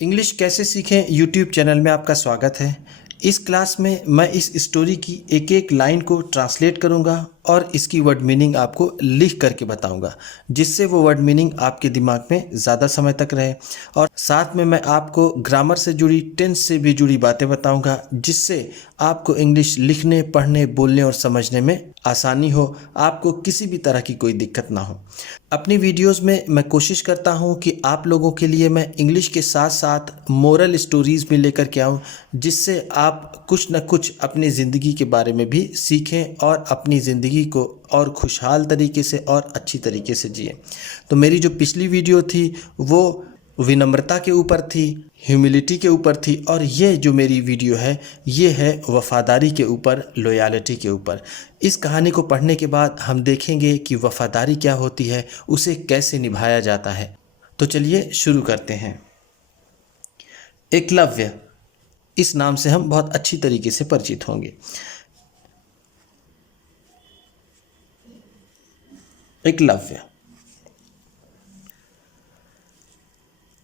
English कैसे सीखें YouTube channel में आपका स्वागत है। इस क्लास में मैं इस स्टोरी की एक एक लाइन को ट्रांसलेट करूंगा और इसकी वर्ड मीनिंग आपको लिख करके बताऊंगा, जिससे वो वर्ड मीनिंग आपके दिमाग में ज़्यादा समय तक रहे। और साथ में मैं आपको ग्रामर से जुड़ी, टेंस से भी जुड़ी बातें बताऊंगा, जिससे आपको इंग्लिश लिखने, पढ़ने, बोलने और समझने में आसानी हो, आपको किसी भी तरह की कोई दिक्कत ना हो। अपनी वीडियोस में मैं कोशिश करता हूं कि आप लोगों के लिए मैं इंग्लिश के साथ साथ मोरल स्टोरीज़ भी लेकर के आऊं, जिससे आप कुछ न कुछ अपनी ज़िंदगी के बारे में भी सीखें और अपनी ज़िंदगी को और खुशहाल तरीके से और अच्छी तरीके से जिए। तो मेरी जो पिछली वीडियो थी वो विनम्रता के ऊपर थी, ह्यूमिलिटी के ऊपर थी, और ये जो मेरी वीडियो है ये है वफ़ादारी के ऊपर, लॉयल्टी के ऊपर। इस कहानी को पढ़ने के बाद हम देखेंगे कि वफ़ादारी क्या होती है, उसे कैसे निभाया जाता है। तो चलिए शुरू करते हैं। एकलव्य, इस नाम से हम बहुत अच्छी तरीके से परिचित होंगे। Eklavya.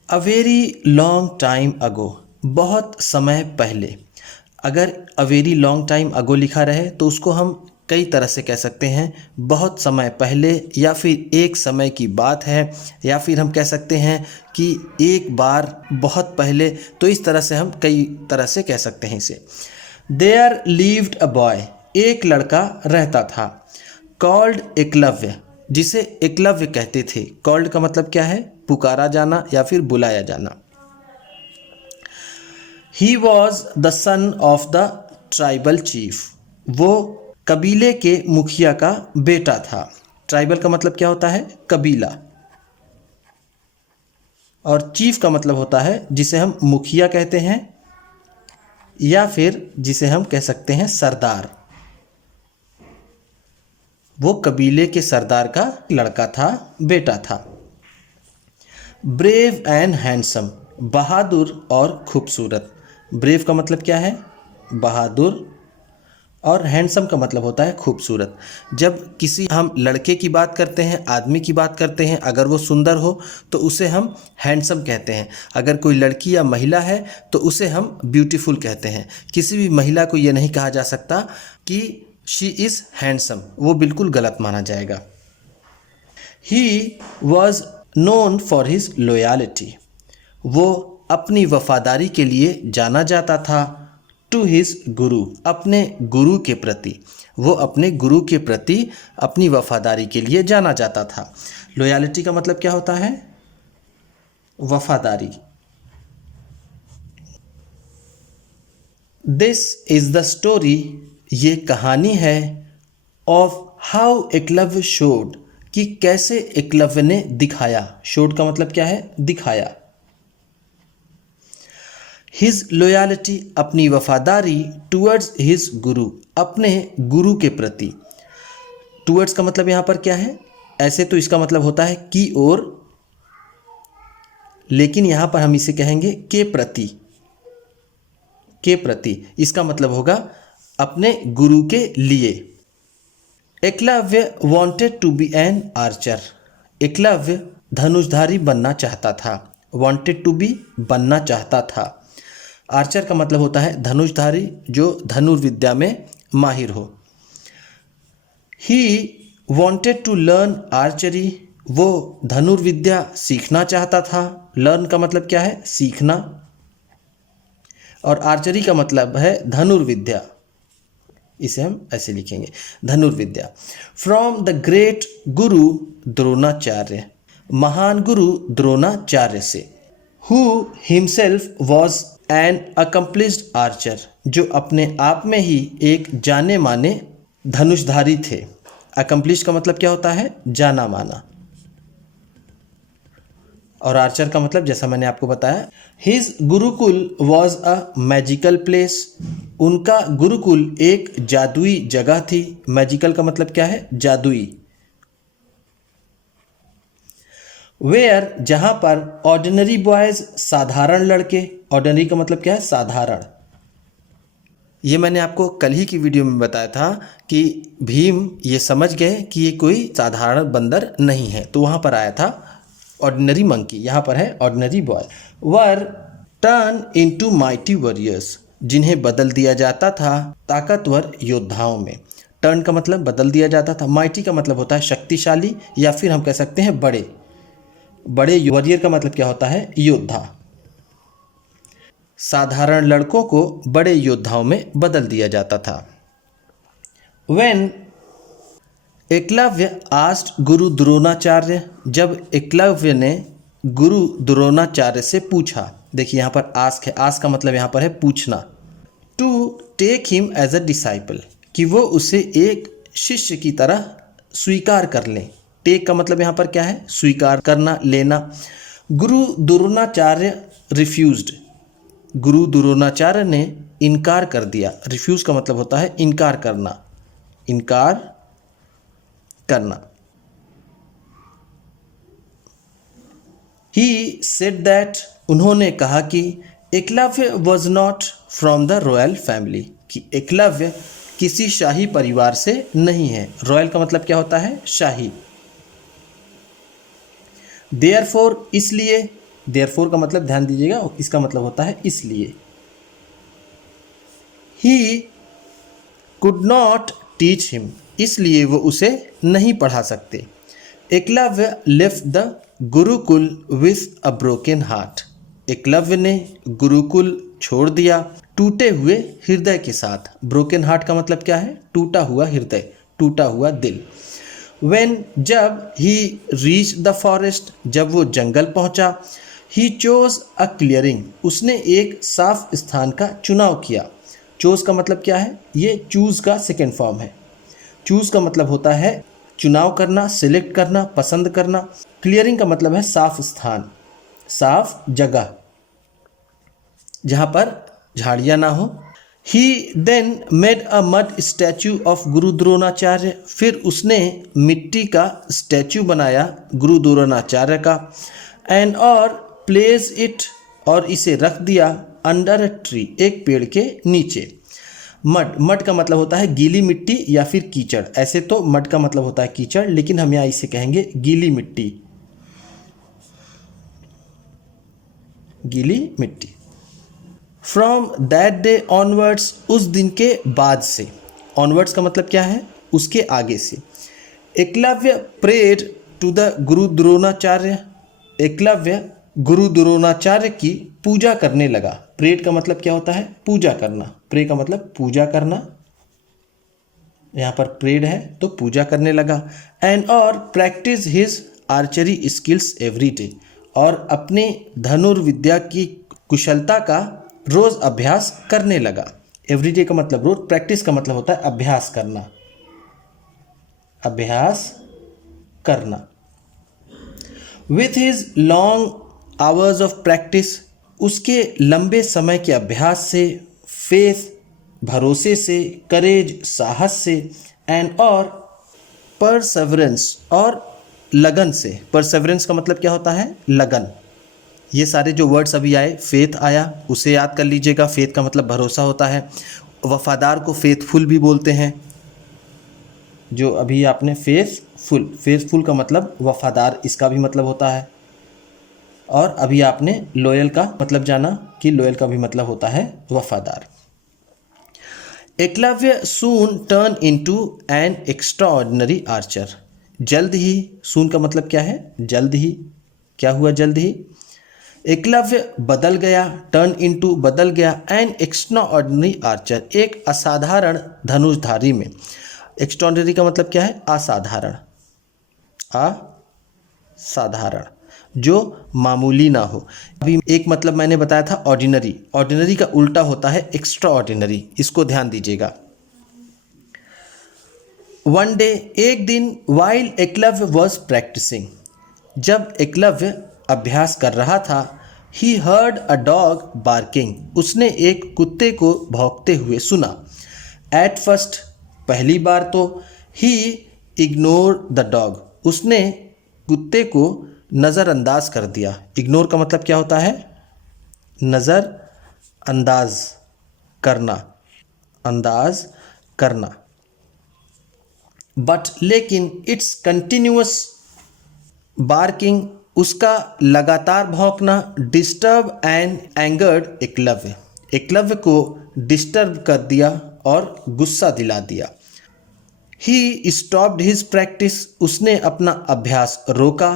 A very long time ago, बहुत समय पहले। अगर a very long time ago लिखा रहे तो उसको हम कई तरह से कह सकते हैं, बहुत समय पहले, या फिर एक समय की बात है, या फिर हम कह सकते हैं कि एक बार, बहुत पहले। तो इस तरह से हम कई तरह से कह सकते हैं इसे। देयर लिव्ड अ बॉय, एक लड़का रहता था। कॉल्ड एकलव्य, जिसे एकलव्य कहते थे। कॉल्ड का मतलब क्या है? पुकारा जाना या फिर बुलाया जाना। He was the son of the tribal chief, वो कबीले के मुखिया का बेटा था। ट्राइबल का मतलब क्या होता है? कबीला। और चीफ का मतलब होता है जिसे हम मुखिया कहते हैं, या फिर जिसे हम कह सकते हैं सरदार। वो कबीले के सरदार का लड़का था, बेटा था। ब्रेव एंड हैंडसम, बहादुर और खूबसूरत। ब्रेव का मतलब क्या है? बहादुर। और हैंडसम का मतलब होता है खूबसूरत। जब किसी हम लड़के की बात करते हैं, आदमी की बात करते हैं, अगर वो सुंदर हो तो उसे हम हैंडसम कहते हैं। अगर कोई लड़की या महिला है तो उसे हम ब्यूटीफुल कहते हैं। किसी भी महिला को ये नहीं कहा जा सकता कि शी इज़ हैंडसम, वो बिल्कुल गलत माना जाएगा। He was known for his loyalty, वो अपनी वफादारी के लिए जाना जाता था। टू हिज गुरु, अपने गुरु के प्रति। वो अपने गुरु के प्रति अपनी वफादारी के लिए जाना जाता था। लॉयल्टी का मतलब क्या होता है? वफादारी। दिस इज द स्टोरी, ये कहानी है, ऑफ हाउ एकलव्य शोड, कि कैसे एकलव्य ने दिखाया। शोड का मतलब क्या है? दिखाया। हिज लॉयल्टी, अपनी वफादारी, टूवर्ड्स हिज गुरु, अपने गुरु के प्रति। टूवर्ड्स का मतलब यहाँ पर क्या है? ऐसे तो इसका मतलब होता है की ओर, लेकिन यहाँ पर हम इसे कहेंगे के प्रति। के प्रति इसका मतलब होगा अपने गुरु के लिए। Eklavya wanted to be an archer, Eklavya धनुषधारी बनना चाहता था। वॉन्टेड टू बी, बनना चाहता था। आर्चर का मतलब होता है धनुषधारी, जो धनुर्विद्या में माहिर हो। He wanted to learn archery, वो धनुर्विद्या सीखना चाहता था। लर्न का मतलब क्या है? सीखना। और आर्चरी का मतलब है धनुर्विद्या, इसे हम ऐसे लिखेंगे, धनुर्विद्या। फ्रॉम द ग्रेट गुरु द्रोणाचार्य, महान गुरु द्रोणाचार्य से। Who himself was an accomplished Archer, जो अपने आप में ही एक जाने माने धनुषधारी थे। अकम्प्लिश का मतलब क्या होता है? जाना माना। और आर्चर का मतलब जैसा मैंने आपको बताया। His Gurukul was a magical place, उनका गुरुकुल एक जादुई जगह थी। मैजिकल का मतलब क्या है? जादुई। वेयर, जहां पर ऑर्डिनरी बॉयज, साधारण लड़के। ऑर्डिनरी का मतलब क्या है? साधारण। ये मैंने आपको कल ही की वीडियो में बताया था कि भीम ये समझ गए कि ये कोई साधारण बंदर नहीं है, तो वहाँ पर आया था ऑर्डिनरी मंकी, यहाँ पर है ऑर्डिनरी बॉय। वर टर्न इनटू माइटी वॉरियर्स, जिन्हें बदल दिया जाता था ताकतवर योद्धाओं में। टर्न का मतलब बदल दिया जाता था, माइटी का मतलब होता है शक्तिशाली, या फिर हम कह सकते हैं बड़े। बड़े वॉरियर का मतलब क्या होता है? योद्धा। साधारण लड़कों को बड़े योद्धाओं में बदल दिया जाता था। When एकलव्य आस्क्ड गुरु द्रोणाचार्य, जब एकलव्य ने गुरु द्रोणाचार्य से पूछा, देखिए यहाँ पर आस्क है, आस्क का मतलब यहाँ पर है पूछना, to take him as a disciple, कि वो उसे एक शिष्य की तरह स्वीकार कर लें। टेक का मतलब यहाँ पर क्या है? स्वीकार करना, लेना। गुरु द्रोणाचार्य रिफ्यूज्ड, गुरु द्रोणाचार्य ने इनकार कर दिया। रिफ्यूज का मतलब होता है इनकार करना, इनकार करना। ही सेड दैट, उन्होंने कहा कि Eklavya was not from the royal family, कि एकलव्य किसी शाही परिवार से नहीं है। रॉयल का मतलब क्या होता है? शाही। देयरफॉर, इसलिए, देयरफॉर का मतलब ध्यान दीजिएगा, इसका मतलब होता है इसलिए। He could not teach him, इसलिए वो उसे नहीं पढ़ा सकते। Eklavya left the Gurukul with a broken heart, Eklavya ने गुरुकुल छोड़ दिया टूटे हुए हृदय के साथ। ब्रोकन हार्ट का मतलब क्या है? टूटा हुआ हृदय, टूटा हुआ दिल। When, जब ही रीच द फॉरेस्ट, जब वो जंगल पहुंचा, ही चोज अ क्लियरिंग, उसने एक साफ स्थान का चुनाव किया। चोज का मतलब क्या है? ये चूज का सेकेंड फॉर्म है। चूज का मतलब होता है चुनाव करना, सिलेक्ट करना, पसंद करना। क्लियरिंग का मतलब है साफ स्थान, साफ जगह जहाँ पर झाड़ियाँ ना हो। He then made a mud statue of guru Dronacharya, फिर उसने मिट्टी का स्टैचू बनाया गुरु द्रोणाचार्य का। एंड और प्लेस इट, और इसे रख दिया अंडर अ ट्री, एक पेड़ के नीचे। मड, मड का मतलब होता है गीली मिट्टी या फिर कीचड़। ऐसे तो मड का मतलब होता है कीचड़, लेकिन हम यहाँ इसे कहेंगे गीली मिट्टी, गीली मिट्टी। फ्रॉम दैट डे ऑनवर्ड्स, उस दिन के बाद से। ऑनवर्ड्स का मतलब क्या है? उसके आगे से। एकलव्य प्रेड टू द गुरु द्रोणाचार्य, एकलव्य गुरु द्रोणाचार्य की पूजा करने लगा। प्रेड का मतलब क्या होता है? पूजा करना। प्रे का मतलब पूजा करना, यहाँ पर प्रेड है तो पूजा करने लगा। एंड और practice his archery skills every day, और अपने धनुर्विद्या की कुशलता का रोज अभ्यास करने लगा। एवरीडे का मतलब रोज, प्रैक्टिस का मतलब होता है अभ्यास करना, अभ्यास करना। With his long hours of practice, उसके लंबे समय के अभ्यास से, फेथ भरोसे से, करेज साहस से, एंड और परसेवरेंस और लगन से। परसेवरेंस का मतलब क्या होता है? लगन। ये सारे जो वर्ड्स अभी आए, फेथ आया, उसे याद कर लीजिएगा। फेथ का मतलब भरोसा होता है। वफादार को फेथफुल भी बोलते हैं। जो अभी आपने फेथफुल, फेथफुल का मतलब वफादार, इसका भी मतलब होता है। और अभी आपने लॉयल का मतलब जाना कि लॉयल का भी मतलब होता है वफादार। Eklavya soon turn into an extraordinary archer, जल्द ही। सून का मतलब क्या है? जल्द ही। क्या हुआ जल्द ही? एकलव्य बदल गया, टर्न इनटू बदल गया, एन एक्स्ट्राऑर्डिनरी आर्चर, एक असाधारण धनुषधारी में। एक्स्ट्राऑर्डिनरी का मतलब क्या है? असाधारण, असाधारण, जो मामूली ना हो। अभी एक मतलब मैंने बताया था ऑर्डिनरी, ऑर्डिनरी का उल्टा होता है एक्स्ट्रा ऑर्डिनरी, इसको ध्यान दीजिएगा। वन डे, एक दिन, वाइल एकलव्य वॉज प्रैक्टिसिंग, जब एकलव्य अभ्यास कर रहा था, he heard a dog barking, उसने एक कुत्ते को भौंकते हुए सुना। एट फर्स्ट, पहली बार तो, ही इग्नोर द डॉग, उसने कुत्ते को नज़रअंदाज कर दिया। इग्नोर का मतलब क्या होता है? नज़र अंदाज करना, अंदाज करना। बट लेकिन, इट्स कंटिन्यूअस बार्किंग उसका लगातार भौंकना disturb and angered Eklavya, Eklavya को डिस्टर्ब कर दिया और गुस्सा दिला दिया। ही स्टॉप्ड हिज प्रैक्टिस, उसने अपना अभ्यास रोका।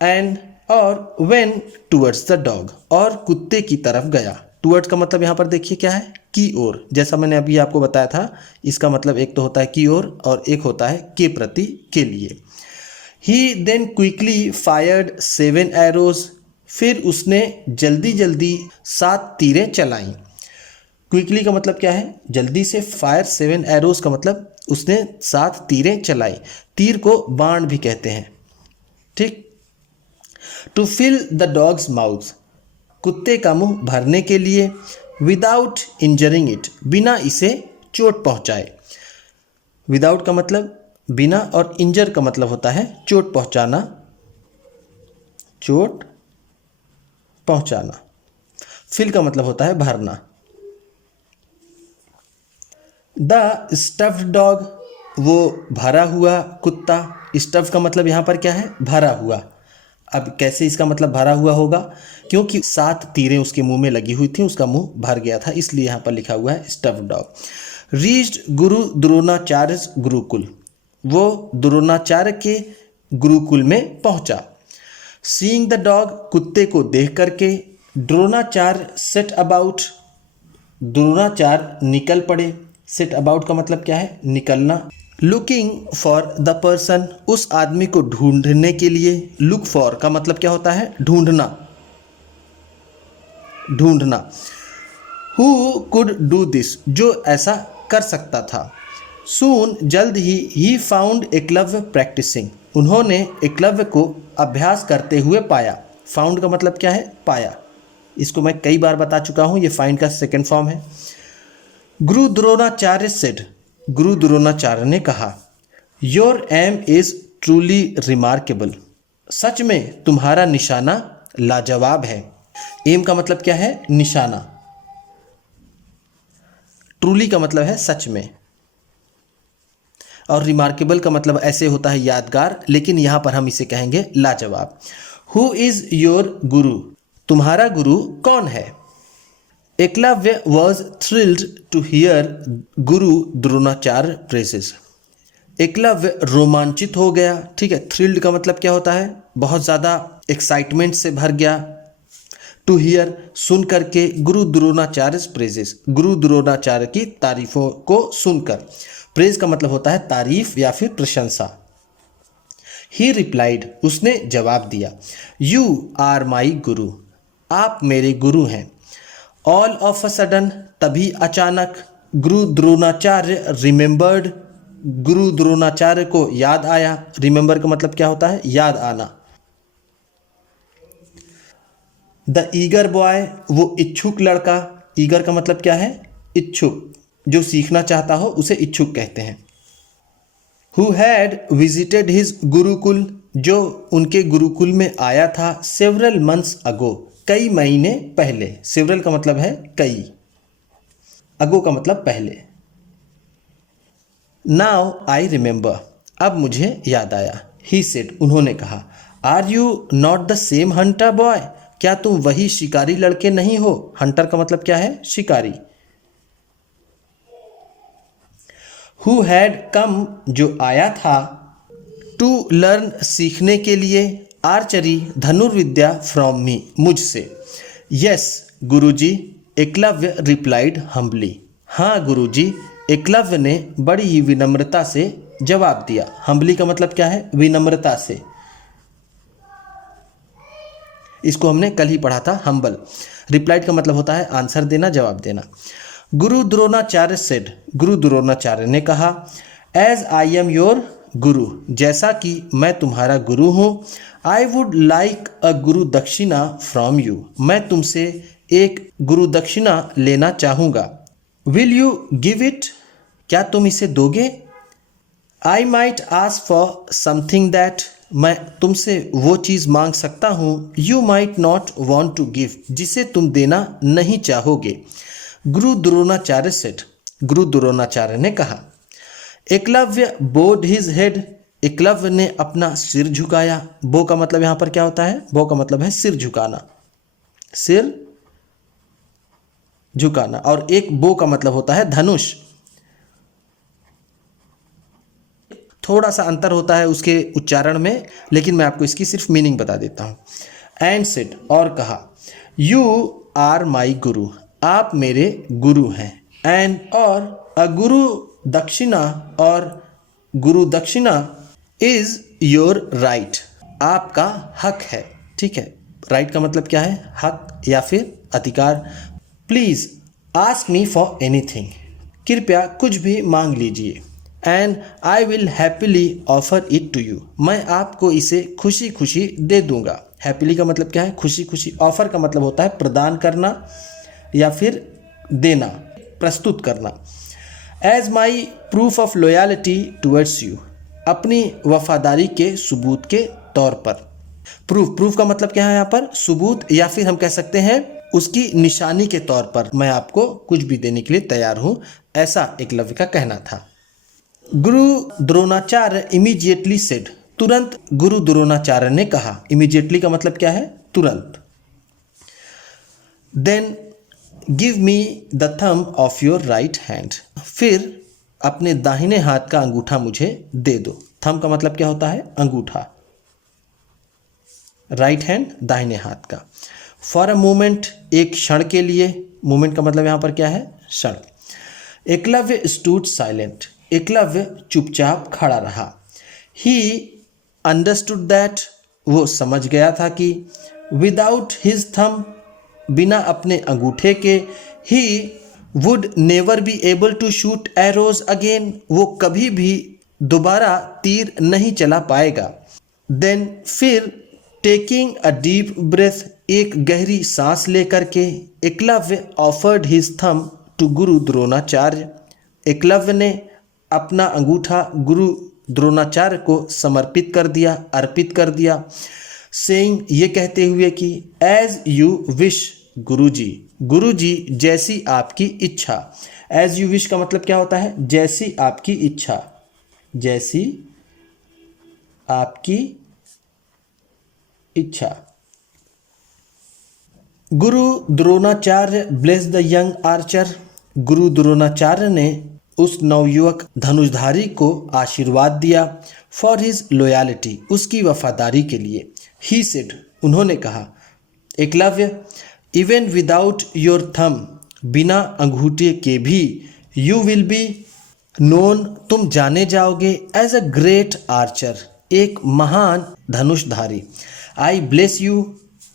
एंड और वेन टूवर्ड्स द डॉग, और कुत्ते की तरफ गया। टूवर्ड्स का मतलब यहाँ पर देखिए क्या है, की ओर। जैसा मैंने अभी आपको बताया था, इसका मतलब एक तो होता है की ओर और एक होता है के प्रति, के लिए। ही देन क्विकली फायर्ड 7 एरोज, फिर उसने जल्दी जल्दी 7 तीरें चलाई। क्विकली का मतलब क्या है, जल्दी से। फायर 7 एरोज का मतलब उसने 7 तीरें चलाई। तीर को बाण भी कहते हैं, ठीक। To fill the dog's mouth, कुत्ते का मुंह भरने के लिए। विदाउट इंजरिंग इट, बिना इसे चोट पहुंचाए। विदाउट का मतलब बिना, और इंजर का मतलब होता है चोट पहुंचाना, चोट पहुंचाना। फिल का मतलब होता है भरना। द स्टफ्ड डॉग, वो भरा हुआ कुत्ता। स्टफ का मतलब यहाँ पर क्या है, भरा हुआ। अब कैसे इसका मतलब भरा हुआ होगा, क्योंकि 7 तीरें उसके मुंह में लगी हुई थी, उसका मुंह भर गया था, इसलिए यहाँ पर लिखा हुआ है स्टफ्ड डॉग। रीच्ड गुरु द्रोणाचार्य गुरुकुल, वो द्रोणाचार्य के गुरुकुल में पहुंचा। सीइंग द डॉग, कुत्ते को देख करके। द्रोणाचार्य सेट अबाउट, द्रोणाचार्य निकल पड़े। सेट अबाउट का मतलब क्या है, निकलना। लुकिंग फॉर द पर्सन, उस आदमी को ढूंढने के लिए। लुक फॉर का मतलब क्या होता है, ढूंढना, ढूंढना। हु कुड डू दिस, जो ऐसा कर सकता था। सून, जल्द ही फाउंड एकलव्य प्रैक्टिसिंग, उन्होंने एकलव्य को अभ्यास करते हुए पाया। फाउंड का मतलब क्या है, पाया। इसको मैं कई बार बता चुका हूँ, ये फाइंड का सेकेंड फॉर्म है। गुरु द्रोणाचार्य सेड, गुरु द्रोणाचार्य ने कहा। Your aim is truly remarkable, सच में तुम्हारा निशाना लाजवाब है। एम का मतलब क्या है, निशाना। ट्रूली का मतलब है सच में, और रिमार्केबल का मतलब ऐसे होता है यादगार, लेकिन यहां पर हम इसे कहेंगे लाजवाब। हु इज योर गुरु, तुम्हारा गुरु कौन है। Eklavya was thrilled to hear Guru Dronacharya praises, Eklavya रोमांचित हो गया, ठीक है। थ्रिल्ड का मतलब क्या होता है, बहुत ज़्यादा एक्साइटमेंट से भर गया। टू हियर, सुन करके। गुरु द्रोणाचार्य प्रेजेस, गुरु द्रोणाचार्य की तारीफों को सुनकर। प्रेज का मतलब होता है तारीफ या फिर प्रशंसा। ही रिप्लाइड, उसने जवाब दिया। यू आर माई गुरु, आप मेरे गुरु हैं। ऑल ऑफ अ सडन, तभी अचानक। गुरु द्रोणाचार्य रिमेंबर्ड, गुरु द्रोणाचार्य को याद आया। रिमेंबर का मतलब क्या होता है, याद आना। द ईगर बॉय, वो इच्छुक लड़का। ईगर का मतलब क्या है, इच्छुक, जो सीखना चाहता हो उसे इच्छुक कहते हैं। Who had visited his Gurukul, जो उनके गुरुकुल में आया था। सेवरल मंथ्स अगो, कई महीने पहले। सेवरल का मतलब है कई, अगो का मतलब पहले। नाउ आई रिमेंबर, अब मुझे याद आया। ही सेड, उन्होंने कहा। Are you not the same hunter boy, क्या तुम वही शिकारी लड़के नहीं हो। हंटर का मतलब क्या है, शिकारी। हु हैड कम, जो आया था। टू लर्न, सीखने के लिए। आर्चरी, धनुर्विद्या, फ्रॉम मी, मुझसे। यस गुरुजी, एकलव्य रिप्लाइड हम्बली, हाँ गुरुजी, एकलव्य ने बड़ी ही विनम्रता से जवाब दिया। हम्बली का मतलब क्या है, विनम्रता से। इसको हमने कल ही पढ़ा था, हम्बल। रिप्लाइड का मतलब होता है आंसर देना, जवाब देना। गुरु द्रोणाचार्य सेड, गुरु द्रोणाचार्य ने कहा। एज आई एम योर गुरु, जैसा कि मैं तुम्हारा गुरु हूँ। आई वुड लाइक अ गुरु दक्षिणा फ्रॉम यू, मैं तुमसे एक गुरु दक्षिणा लेना चाहूँगा। विल यू गिव इट, क्या तुम इसे दोगे। I might ask for something that, मैं तुमसे वो चीज़ मांग सकता हूँ। You might not want to give, जिसे तुम देना नहीं चाहोगे। गुरु द्रोणाचार्य सेड, गुरु द्रोणाचार्य ने कहा। Eklavya bowed his head, Eklavya ने अपना सिर झुकाया। बो का मतलब यहाँ पर क्या होता है? बो का मतलब है सिर झुकाना, सिर झुकाना। और एक बो का मतलब होता है धनुष। थोड़ा सा अंतर होता है उसके उच्चारण में, लेकिन मैं आपको इसकी सिर्फ मीनिंग बता देता हूँ। एंड सेड, और कहा, यू आर माई गुरु, आप मेरे गुरु हैं। एंड, और अ गुरु दक्षिणा, और गुरु दक्षिणा इज योर राइट, आपका हक है। ठीक है, राइट का मतलब क्या है? हक या फिर अधिकार। Please ask me for anything, कृपया कुछ भी मांग लीजिए। And I will happily offer it to you, मैं आपको इसे खुशी खुशी दे दूंगा। हैप्पीली का मतलब क्या है? खुशी खुशी। ऑफर का मतलब होता है प्रदान करना या फिर देना, प्रस्तुत करना। As my proof of loyalty towards you, अपनी वफादारी के सबूत के तौर पर। प्रूफ का मतलब क्या है यहाँ पर? सबूत, या फिर हम कह सकते हैं उसकी निशानी के तौर पर मैं आपको कुछ भी देने के लिए तैयार हूँ, ऐसा एकलव्य का कहना था। गुरु द्रोणाचार्य इमीडिएटली सेड, तुरंत गुरु द्रोणाचार्य ने कहा। इमीडिएटली का मतलब क्या है? तुरंत। Then give me the thumb of your right hand, फिर अपने दाहिने हाथ का अंगूठा मुझे दे दो। थंब का मतलब क्या होता है? अंगूठा। राइट हैंड दाहिने हाथ का। फॉर अ मोमेंट, एक क्षण के लिए। मोमेंट का मतलब यहाँ पर क्या है? क्षण। एकलव्य स्टूड साइलेंट, एकलव्य चुपचाप खड़ा रहा। ही अंडरस्टूड दैट, वो समझ गया था कि विदाउट हिज थंब, बिना अपने अंगूठे के, he would never be able to shoot arrows again, वो कभी भी दोबारा तीर नहीं चला पाएगा। देन, फिर टेकिंग अ डीप ब्रेथ, एक गहरी सांस लेकर के, Eklavya offered his thumb to Guru Dronacharya, Eklavya ने अपना अंगूठा गुरु द्रोणाचार्य को समर्पित कर दिया, अर्पित कर दिया। सेइंग, ये कहते हुए कि एज यू विश गुरुजी, गुरुजी जैसी आपकी इच्छा। एज यू विश का मतलब क्या होता है? जैसी आपकी इच्छा, जैसी आपकी इच्छा। गुरु Dronacharya bless the young Archer, गुरु द्रोणाचार्य ने उस नवयुवक धनुषधारी को आशीर्वाद दिया। फॉर हिज लॉयल्टी, उसकी वफादारी के लिए। ही सेड, उन्होंने कहा, Eklavya, even without your thumb, बिना अंगूठे के भी, यू विल बी नोन, तुम जाने जाओगे, एज अ ग्रेट आर्चर, एक महान धनुषधारी। आई ब्लेस यू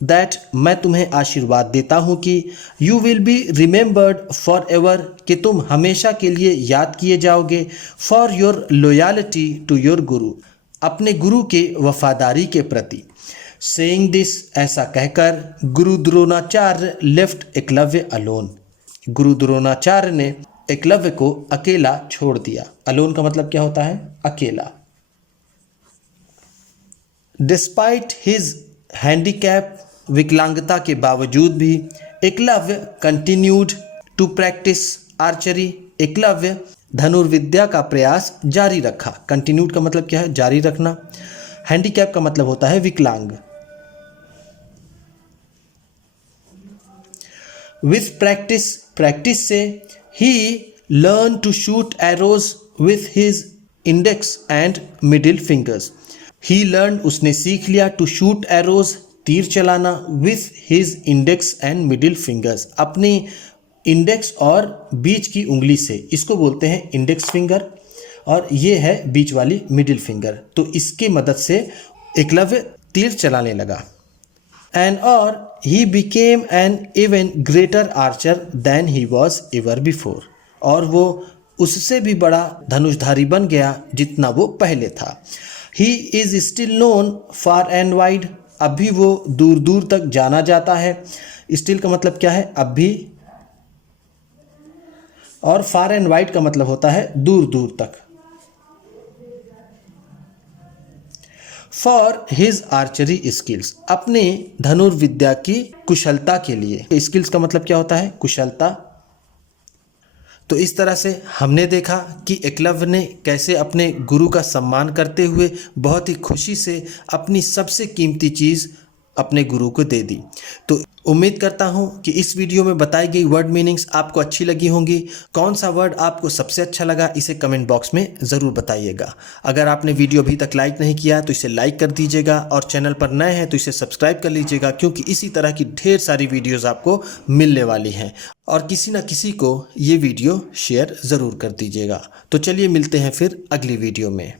दैट, मैं तुम्हें आशीर्वाद देता हूँ कि you will be remembered forever, कि तुम हमेशा के लिए याद किए जाओगे। For your loyalty to your guru, अपने गुरु के वफादारी के प्रति। सेइंग दिस, ऐसा कहकर गुरु द्रोणाचार्य लेफ्ट एकलव्य अलोन, गुरु द्रोणाचार्य ने एकलव्य को अकेला छोड़ दिया। अलोन का मतलब क्या होता है? अकेला। डिस्पाइट हिज हैंडीकैप, विकलांगता के बावजूद भी, Eklavya continued to practise archery, Eklavya धनुर्विद्या का प्रयास जारी रखा। कंटिन्यूड का मतलब क्या है? जारी रखना। हैंडीकैप का मतलब होता है विकलांग। विथ प्रैक्टिस, प्रैक्टिस से, he learn to shoot arrows with his index and middle fingers. He learn, उसने सीख लिया, टू शूट एरोज, तीर चलाना, with his index and middle fingers, अपनी इंडेक्स और बीच की उंगली से। इसको बोलते हैं इंडेक्स फिंगर, और ये है बीच वाली मिडिल फिंगर। तो इसकी मदद से एकलव्य तीर चलाने लगा। एंड और he became an even greater archer than he was ever before, और वो उससे भी बड़ा धनुषधारी बन गया जितना वो पहले था। He is still known far and wide, अब भी वो दूर दूर तक जाना जाता है। स्टिल का मतलब क्या है? अब भी। और फार एंड वाइड का मतलब होता है दूर दूर तक। फॉर हिज आर्चरी स्किल्स, अपने धनुर्विद्या की कुशलता के लिए। स्किल्स का मतलब क्या होता है? कुशलता। तो इस तरह से हमने देखा कि एकलव्य ने कैसे अपने गुरु का सम्मान करते हुए बहुत ही खुशी से अपनी सबसे कीमती चीज़ अपने गुरु को दे दी। तो उम्मीद करता हूँ कि इस वीडियो में बताई गई वर्ड मीनिंग्स आपको अच्छी लगी होंगी। कौन सा वर्ड आपको सबसे अच्छा लगा इसे कमेंट बॉक्स में ज़रूर बताइएगा। अगर आपने वीडियो अभी तक लाइक नहीं किया तो इसे लाइक कर दीजिएगा और चैनल पर नए हैं तो इसे सब्सक्राइब कर लीजिएगा, क्योंकि इसी तरह की ढेर सारी वीडियोज़ आपको मिलने वाली हैं। और किसी न किसी को ये वीडियो शेयर ज़रूर कर दीजिएगा। तो चलिए मिलते हैं फिर अगली वीडियो में।